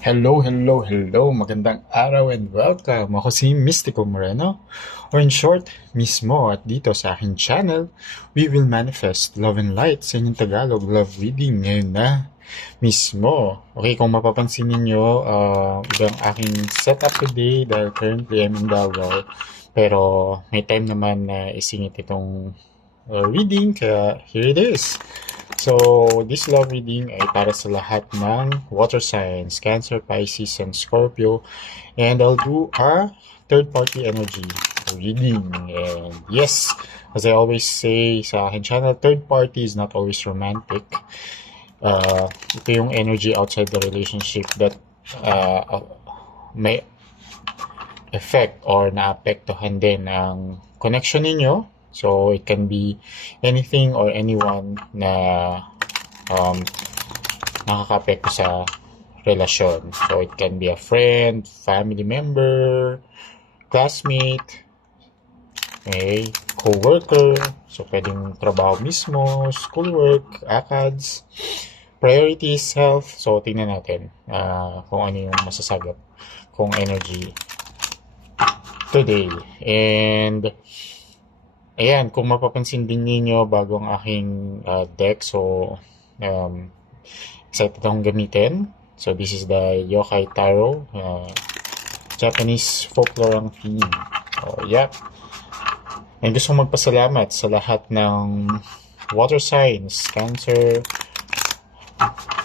Hello. Magandang araw and welcome. Ako si Mystical Moreno, or in short, Mismo. At dito sa aking channel, we will manifest love and light sa inyong Tagalog love reading ngayon na mismo. Okay, kung mapapansin ninyo, iba ang aking setup today dahil currently I'm in Davao. Pero may time naman na isingit itong reading, kaya here it is. So, this love reading ay para sa lahat ng water signs, Cancer, Pisces, and Scorpio. And I'll do a third-party energy reading. And yes, as I always say sa akin channel, third party is not always romantic. Ito yung energy outside the relationship that may effect or naapektuhan din ang connection ninyo. So, it can be anything or anyone na um, nakaka-apekto sa relasyon. So, it can be a friend, family member, classmate, okay, co-worker. So, pwedeng trabaho mismo, schoolwork, ACADS, priorities, health. So, tingnan natin kung ano yung masasagap kung energy today. And ayan, kung mapapansin din ninyo bago ang aking deck, so excited akong gamitin. So this is the Yokai Tarot, Japanese folklore ang theme. So yeah, and gusto kong magpasalamat sa lahat ng water signs, Cancer,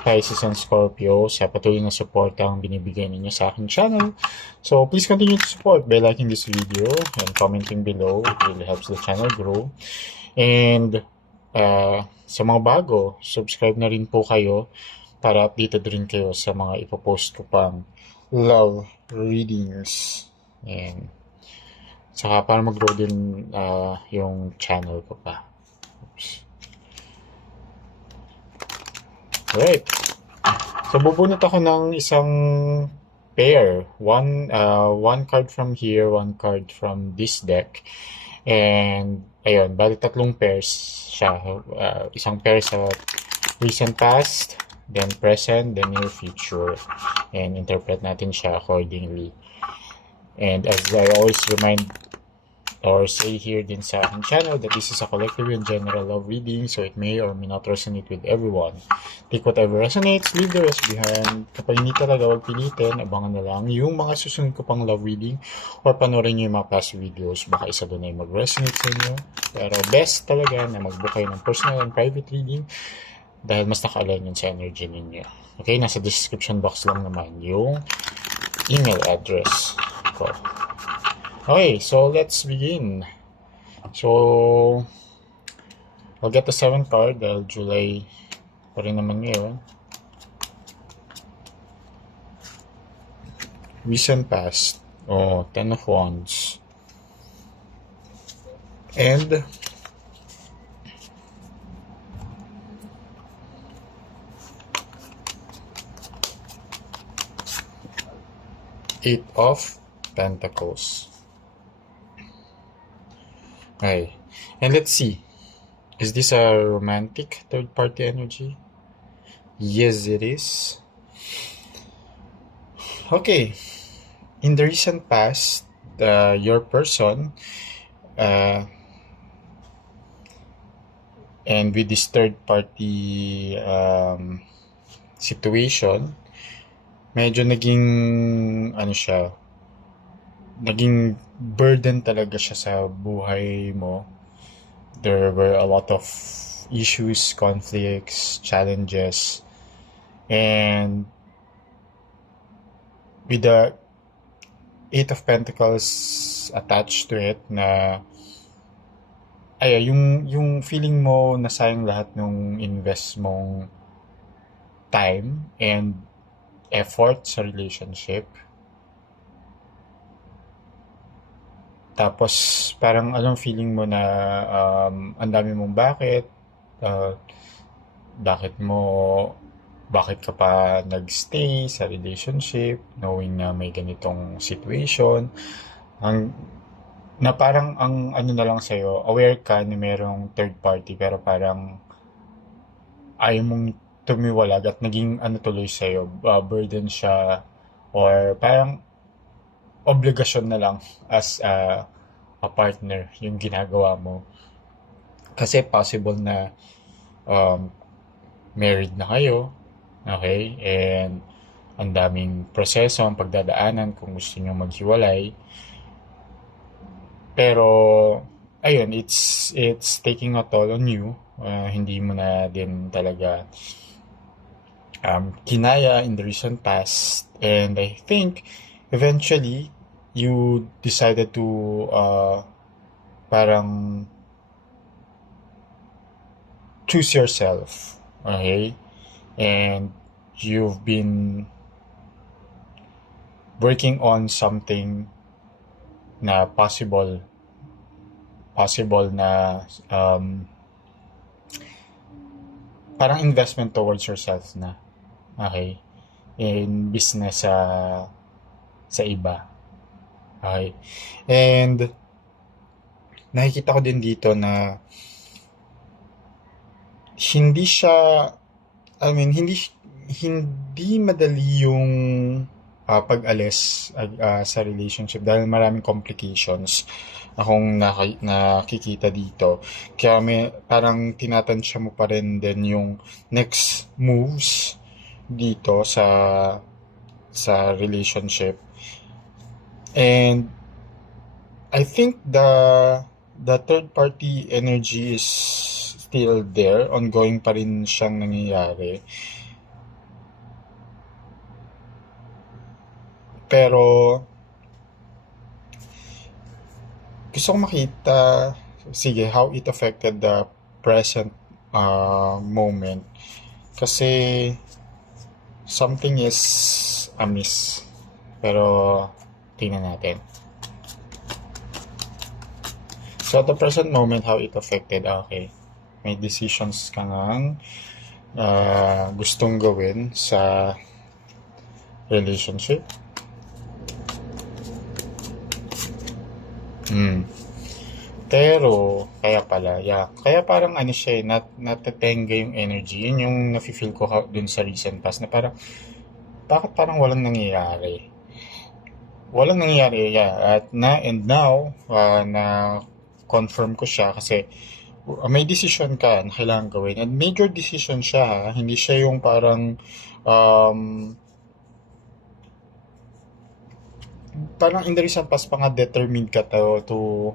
Pisces and Scorpio sa patuloy na support ang binibigay ninyo sa aking channel. So please continue to support by liking this video and commenting below. It really helps the channel grow. And sa mga bago, subscribe na rin po kayo para updated rin kayo sa mga ipopost ko pang love readings. And saka para mag-grow din yung channel ko pa. Oops. Alright. So, bubunot ako ng isang pair. One card from here, one card from this deck. And, ayun, bali tatlong pairs siya. Isang pair sa recent past, then present, then near future. And interpret natin siya accordingly. And as I always remind or say here din sa aking channel that this is a collective and general love reading, so it may or may not resonate with everyone. Take whatever resonates, leave the rest behind. Kapag hindi talaga huwag pilitin, abangan na lang yung mga susunod ko pang love reading or panoorin nyo yung mga past videos. Baka isa doon ay mag-resonate sa inyo. Pero best talaga na mag-book kayo ng personal and private reading dahil mas naka-align yun sa energy ninyo. Okay, nasa description box lang naman yung email address ko. Okay, so let's begin. So, I'll get the 7th card dahil July pa rin naman ngayon. Recent past. Oh, 10 of Wands. And Eight of Pentacles. Okay, and let's see. Is this a romantic third-party energy? Yes, it is. Okay. In the recent past, your person, and with this third-party situation, medyo naging, ano siya, naging burden talaga siya sa buhay mo. There were a lot of issues, conflicts, challenges, and with the Eight of Pentacles attached to it na yung feeling mo na sayang lahat nung invest mong time and effort sa relationship. Tapos, parang anong feeling mo na ang dami mong bakit ka pa nagstay sa relationship, knowing na may ganitong situation. Na parang ang ano na lang sa'yo, aware ka na merong third party, pero parang ayaw mong tumiwalag at naging ano tuloy sa'yo, burden siya or parang obligasyon na lang as a partner yung ginagawa mo. Kasi possible na um, married na kayo, okay? And ang daming proseso ang pagdadaanan kung gusto nyo maghiwalay. Pero, ayun, it's taking a toll on you. Hindi mo na din talaga kinaya in the recent past. And I think, eventually, you decided to parang choose yourself. Okay? And you've been working on something na possible na parang investment towards yourself na, okay, in business sa iba, okay. And nakikita ko din dito na hindi siya, hindi madali yung pag-alis sa relationship dahil maraming complications akong nakikita dito. Kaya may parang tinatansya mo pa rin din yung next moves dito sa relationship. And I think the third party energy is still there, ongoing pa rin siyang nangyayari. Pero gusto kong makita, sige, how it affected the present moment. Kasi something is amiss. Pero tingnan natin. So at the present moment, how it affected, okay. May decisions ka ngang gustong gawin sa relationship. Pero, kaya pala, yeah. Kaya parang ano siya, natatenga yung energy. Yun yung nafe-feel ko dun sa recent past na parang, bakit parang walang nangyayari? Walang nangyayari, yeah. And now, na confirm ko siya kasi may decision ka na kailangan gawin. And major decision siya, ha? Hindi siya yung parang in the recent past pa nga determined ka to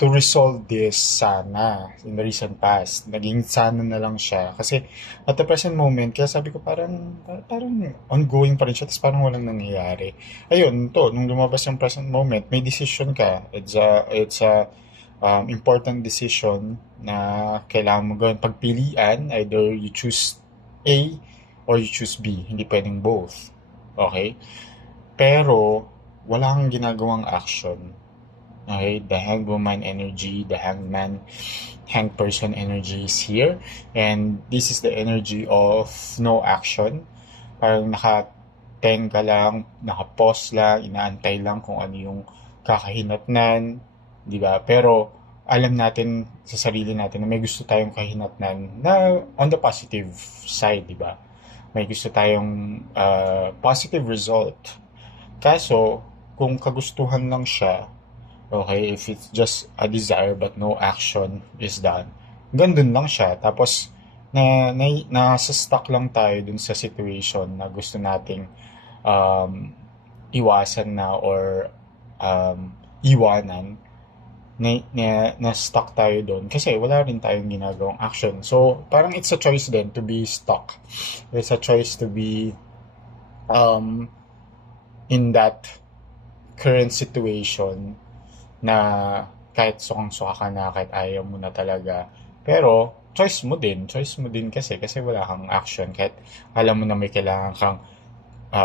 resolve this sana in the recent past. Naging sana na lang siya. Kasi at the present moment, kaya sabi ko parang ongoing pa rin siya, tapos parang walang nangyayari. Ayun, nung lumabas yung present moment, may decision ka. It's a important decision na kailangan mo gawin. Pagpilian, either you choose A or you choose B. Hindi pwedeng both. Okay? Pero, wala kang ginagawang action. Okay? The hangwoman energy, the hang person energy is here. And this is the energy of no action. Parang nakatenga lang, nakapause lang, inaantay lang kung ano yung kakahinatnan. Diba? Pero, alam natin sa sarili natin na may gusto tayong kahinatnan na on the positive side, diba? May gusto tayong positive result. Kaso, kung kagustuhan lang siya, okay, if it's just a desire but no action is done, gandun lang siya. Tapos, nasa stuck lang tayo dun sa situation na gusto nating iwasan na or iwanan. Na stuck tayo doon kasi wala rin tayong ginagawang action. So, parang it's a choice then to be stuck. It's a choice to be in that current situation na kahit sukang-suka ka na, kahit ayaw mo na talaga. Pero, choice mo din kasi wala kang action. Kahit alam mo na may kailangan kang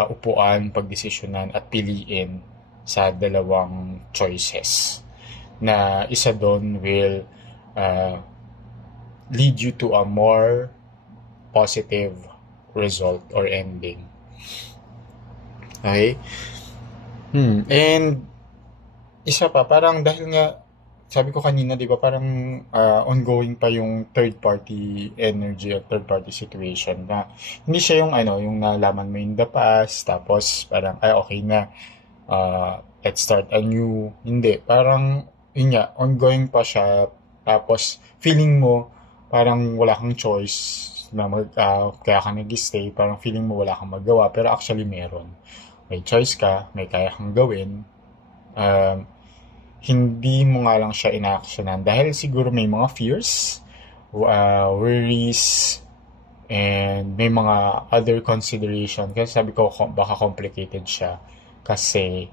upuan, pagdesisyonan at piliin sa dalawang choices. Na isa doon will lead you to a more positive result or ending. Okay? And isa pa, parang dahil nga sabi ko kanina, di ba, parang ongoing pa yung third party energy or third party situation na hindi siya yung ano, yung nalaman mo in the past, tapos parang, ay, okay na, let's start anew. Hindi, parang, yun nga, ongoing pa siya, tapos feeling mo, parang wala kang choice na kaya ka nag-stay, parang feeling mo wala kang magawa, pero actually meron. May choice ka, may kaya kang gawin, um, hindi mo nga lang siya ina-actionan dahil siguro may mga fears, worries, and may mga other consideration. Kasi sabi ko, baka complicated siya. Kasi,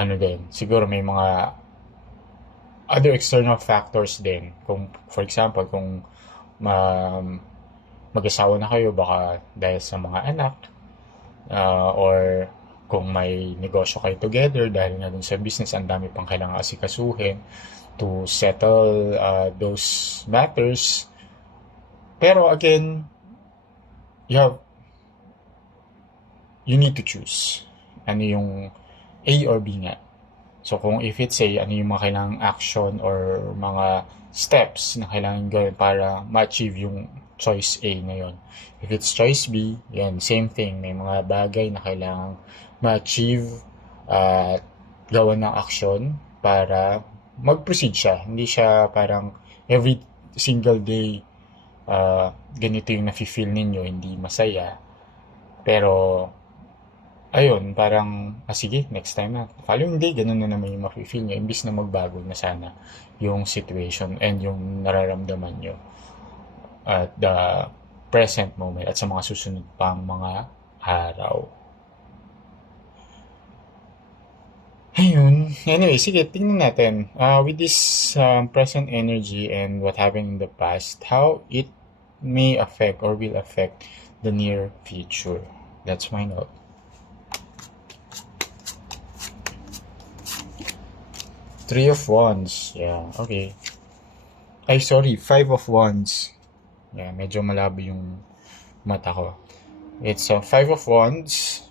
ano din, siguro may mga other external factors din. Kung, for example, kung mag-asawa na kayo, baka dahil sa mga anak, or kung may negosyo kayo together dahil nga dun sa business, ang dami pang kailangan asikasuhin to settle those matters. Pero again, you have you need to choose ano yung A or B nga. So kung if it's A, ano yung mga kailangang action or mga steps na kailangan gawin para ma-achieve yung choice A na yun. If it's choice B, yan, same thing. May mga bagay na kailangang ma-achieve at gawan ng action para mag-proceed siya. Hindi siya parang every single day ganito yung nafe-feel ninyo, hindi masaya. Pero ayun, parang, sige, next time na. Following day, ganun na naman yung mafe-feel nyo. Imbis na magbago na sana yung situation and yung nararamdaman nyo at the present moment at sa mga susunod pang mga araw. Ayun. Anyway, sige, tingnan natin. With this present energy and what happened in the past, how it may affect or will affect the near future. That's my note. Three of Wands. Yeah, okay. Ay, sorry. Five of Wands. Yeah, medyo malabo yung mata ko. It's Five of Wands.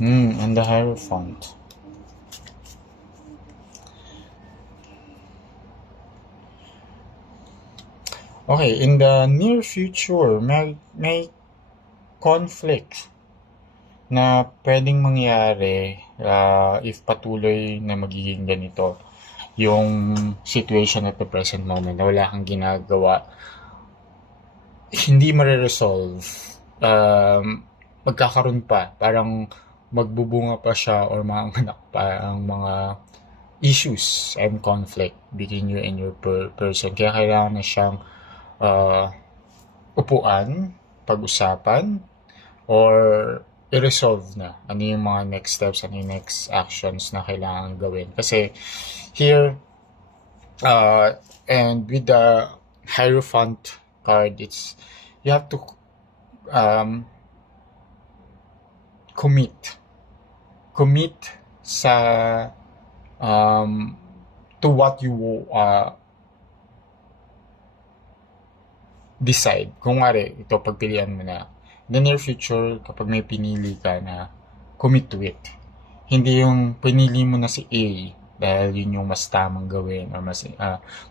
And the Hierophant. Okay, in the near future, may conflict na pwedeng mangyari if patuloy na magiging ganito yung situation at the present moment na wala kang ginagawa, hindi mare-resolve, magkakaroon pa, parang magbubunga pa siya or maanganak pa ang mga issues and conflict between you and your person. Kaya kailangan na siyang upuan, pag-usapan, or i-resolve na ano yung mga next steps, ano yung next actions na kailangan gawin. Kasi here, and with the Hierophant card, it's you have to commit sa to what you decide. Kung ngari, ito pagpilian mo na in the near future, kapag may pinili ka na commit to it. Hindi yung pinili mo na si A dahil yun yung mas tamang gawin or mas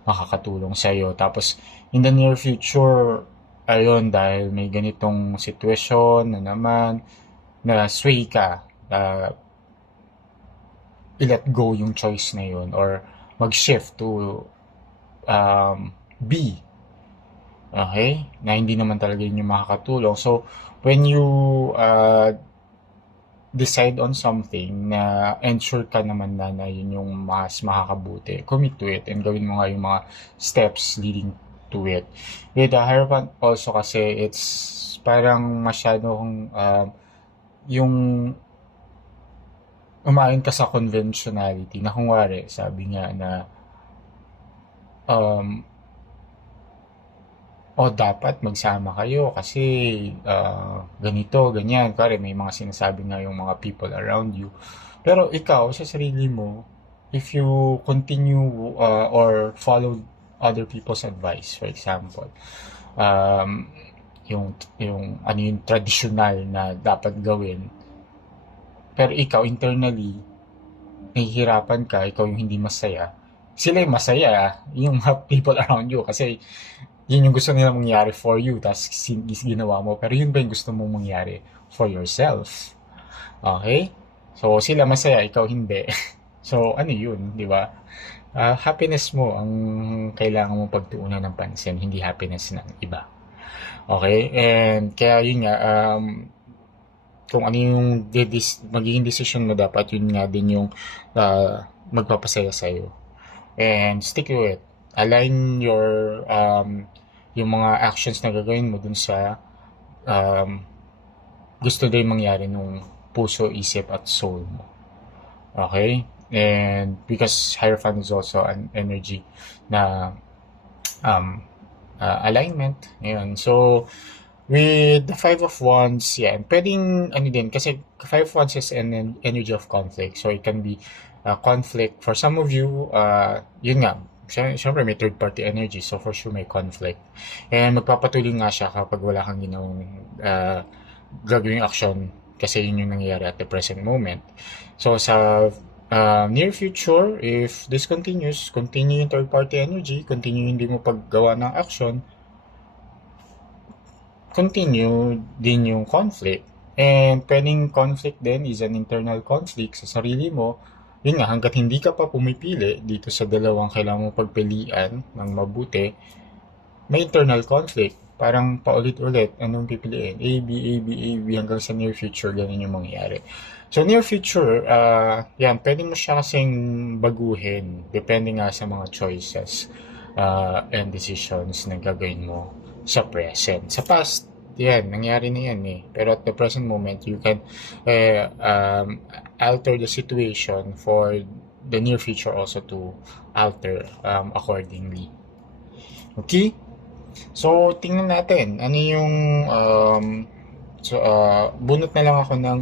makakatulong sa'yo. Tapos in the near future, ayun, dahil may ganitong sitwasyon na naman na sway ka, i-let go yung choice na yun or mag-shift to B. Okay? Na hindi naman talaga yun yung makakatulong. So, when you decide on something na ensure ka naman na yun yung mas makakabuti, commit to it and gawin mo nga yung mga steps leading to it. With the Hierophant also kasi it's parang masyadong yung umayon ka sa conventionality na kung wari, sabi nga na dapat magsama kayo kasi ganito, ganyan. Kaya may mga sinasabi nga yung mga people around you. Pero ikaw, sa sarili mo, if you continue or follow other people's advice, for example, yung ano yung traditional na dapat gawin, pero ikaw internally, nahihirapan ka, ikaw yung hindi masaya, sila yung masaya, yung mga people around you, kasi yun yung gusto nila mangyari for you, tapos ginawa mo, pero yun ba yung gusto mong mangyari for yourself? Okay? So, sila masaya, ikaw hindi. So, ano yun, di ba? Happiness mo ang kailangan mong pagtuunan ng pansin, hindi happiness ng iba. Okay? And kaya yun nga, kung ano yung magiging decision mo, dapat yun nga din yung magpapasaya sa'yo. And stick to it. Align yung mga actions na gagawin mo dun sa um, gusto din mangyari nung puso, isip, at soul mo. Okay? And because Hierophant is also an energy na um, alignment. Ayan. So, with the Five of Wands, yeah, pwedeng, ano din, kasi Five of Wands is an energy of conflict. So, it can be conflict. For some of you, yun nga, syempre may third party energy, so for sure may conflict. And magpapatuloy nga siya kapag wala kang ginawang gagawing action, kasi yun yung nangyayari at the present moment. So, sa near future, if this continues, continue yung third party energy, continue hindi mo paggawa ng action, continue din yung conflict. And pwedeng conflict din is an internal conflict sa sarili mo. Yun nga, hanggat hindi ka pa pumipili dito sa dalawang kailangan mo pagpilian ng mabuti, may internal conflict. Parang paulit-ulit, anong pipiliin? A, B, A, B, A, B, hanggang sa near future, ganun yung mangyayari. So, near future, yan, pwede mo siya kasing baguhin, depende nga sa mga choices and decisions na gagawin mo sa present. Sa past, yan, nangyari na yan eh. Pero at the present moment, you can alter the situation for the near future also to alter accordingly. Okay? So, tingnan natin. Ano yung bunot na lang ako ng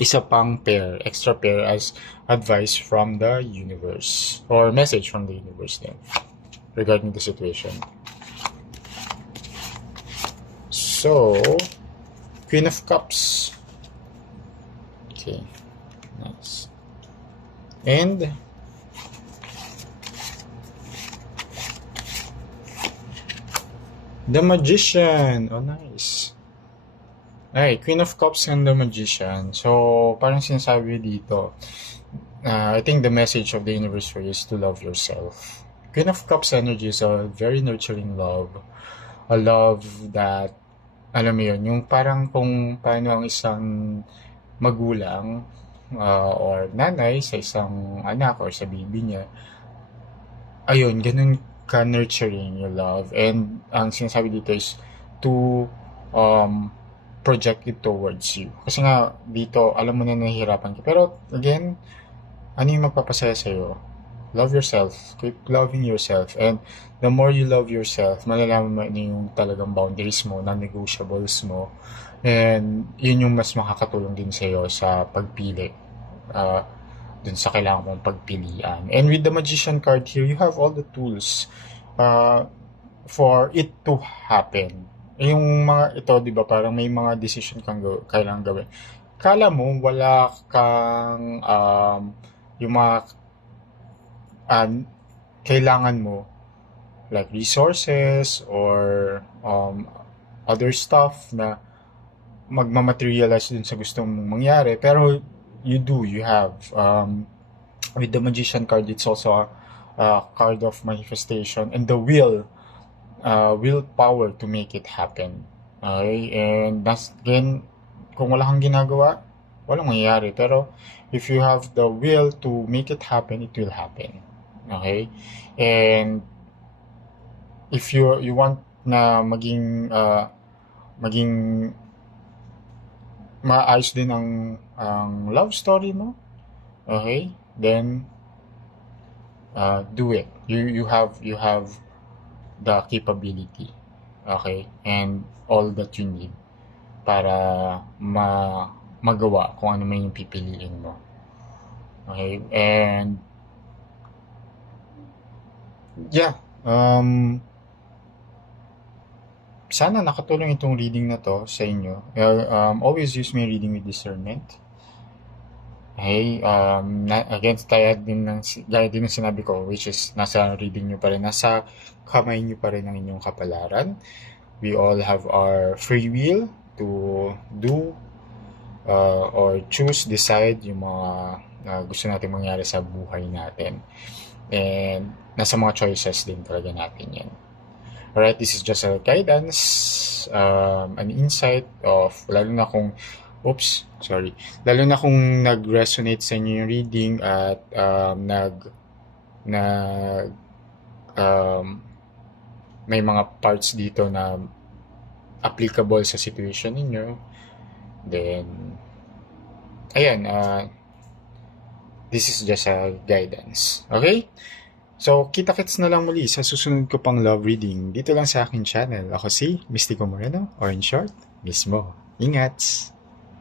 isa pang pair, extra pair as advice from the universe or message from the universe then regarding the situation. So, Queen of Cups. Okay, nice. And the Magician. Oh, nice. Ay, Queen of Cups and the Magician. So, parang sinasabi dito, I think the message of the universe is to love yourself. Queen of Cups energy is a very nurturing love. A love that, alam mo yun, yung parang kung paano ang isang magulang or nanay sa isang anak or sa baby niya, ayun, ganun ka-nurturing yung love. And ang sinasabi dito is to project it towards you. Kasi nga, dito, alam mo na nahihirapan ka. Pero, again, ano yung magpapasaya sa'yo? Love yourself. Keep loving yourself. And the more you love yourself, malalaman mo yung talagang boundaries mo, non-negotiables mo. And yun yung mas makakatulong din sa'yo sa pagpili. Dun sa kailangan mong pagpilian. And with the Magician card here, you have all the tools for it to happen. Yung mga ito, di ba, parang may mga decision kang kailangan gawin. Kala mo, wala kang yung mga kailangan mo, like resources or other stuff na magmamaterialize dun sa gusto mong mangyari. Pero you have. With the Magician card, it's also a card of manifestation and the willpower to make it happen. Okay? And that's, again, kung wala kang ginagawa, walang mangyayari. Pero if you have the will to make it happen, it will happen. Okay? And if you want na maging maayos din ang love story mo, okay? Then do it. You have the capability, okay, and all that you need para magawa kung ano man yung pipiliin mo, okay. And yeah, sana nakatulong itong reading na to sa inyo. Always use my reading with discernment, Hey, again, gaya din ng sinabi ko, which is nasa reading nyo pa rin, nasa kamay nyo pa rin ang inyong kapalaran. We all have our free will to do or choose, decide yung mga gusto natin mangyari sa buhay natin. And nasa mga choices din talaga natin yan. Alright, this is just a guidance, an insight of, lalo na kung nag-resonate sa inyo yung reading at nag, may mga parts dito na applicable sa situation ninyo, then, ayan, this is just a guidance. Okay? So, kita-kits na lang muli sa susunod ko pang love reading dito lang sa akin channel. Ako si Mystico Moreno, or in short, Mismo. Ingat!